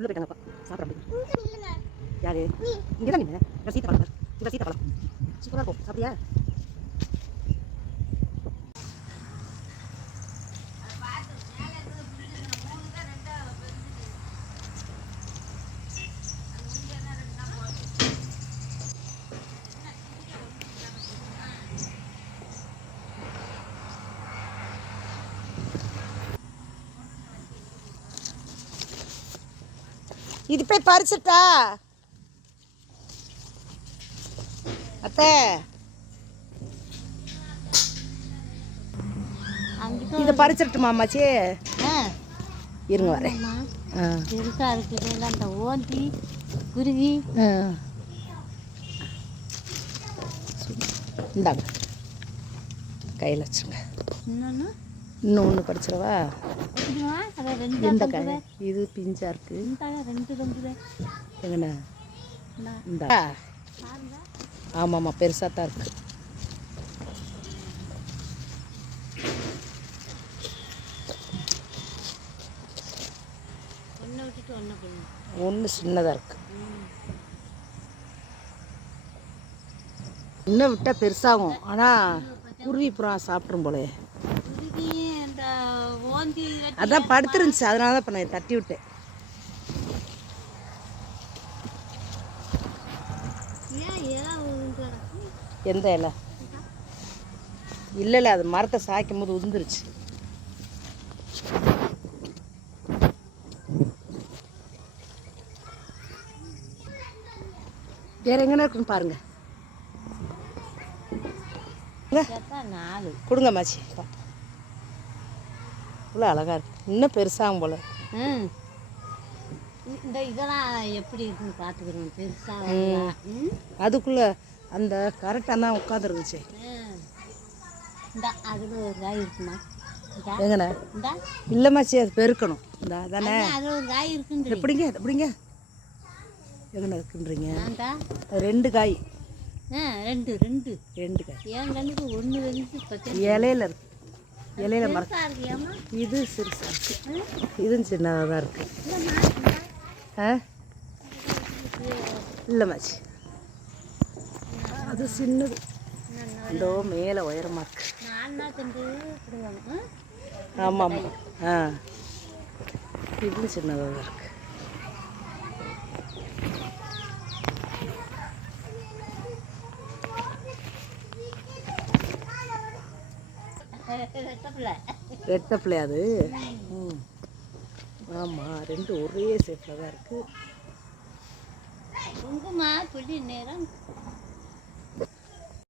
உள்ள போயிட்டாங்கப்பா சாப்பிட முடியும்? யாரு? இங்கே தான் நின்று இங்கே சீத்த பழம் இங்கே சீத்த பழம் சூப்பராக இருக்கும். சாப்பிட்டியா? இது போய் பறிச்சுட்டா. அத்தை. இதை பறிச்சிட்டுமா அம்மாச்சி? இருங்க வரேன். பெருசாக இருக்குது அந்த ஓந்தி குருவி. இந்தாங்க. கையில் வச்சுருங்க. இன்னொன்று இன்னும் ஒன்று படிச்சிடவா இந்த காய் இது பிஞ்சா இருக்கு. இந்தாங்க ரெண்டு ரெண்டு எங்கண்ணா? இந்தா. ஆமாம் ஆமாம் பெருசாக தான் இருக்கு. ஒன்றை சின்னதாக இருக்கு. இன்னும் விட்டால் பெருசாகும். ஆனால் குருவி புறம் சாப்பிட்ரும் போலே குருவி அந்த ஓந்தி வெட்டி அதான் படுத்துருந்துச்சு. அதனால தான் இப்போ நான் தட்டி விட்டேன். எந்த இலை? இல்லை இல்லை அது மரத்தை சாய்க்கும் போது உதிர்ந்துருச்சு. வேற எங்கன்னா இருக்குன்னு பாருங்க. கொடுங்க மாச்சி. இவ்வளோ அழகா இருக்கு. இன்னும் பெருசாகும் போல ம். இந்த இதெல்லாம் எப்படி இருக்குன்னு பார்த்துக்கிறோம். பெருசாக ம். அதுக்குள்ள அந்த கரெக்டாக தான் உட்காந்துருந்துச்சு. இந்த அதில் ஒரு காய் இருக்குமா? எங்கண்ணே? இந்தா. இல்லைம்மாச்சி அது பெருக்கணும். இந்த தானே? அதில் ஒரு காய் இருக்குன்னு எப்படிங்க எப்படிங்க எங்கண்ணே இருக்குன்றீங்க? அது ரெண்டு காய். ரெண்டு ரெண்டு. ரெண்டு காய். என் கண்ணுக்கு ஒன்று பச்சை. இலையில இருக்கு. இலையில மர பெருசாக இருக்கியாமா இது சிறுசா இருக்கு. இதுவும் சின்னதாக தான் இருக்கு ஆ இல்லைம்மாச்சி அது சின்னது. இதோ மேலே உயரமாக இருக்கு நாலு நாள் சென்று இப்படி வேணும் ஆமாம் ஆமாம் ஆ. இது சின்னதாக தான் இருக்கு. ரெட்டை பிள்ளை அது? ம். ஆமாம் ரெண்டு ஒரே ஷேப்பில் தான் இருக்குது குங்குமா புள்ளி நேரம்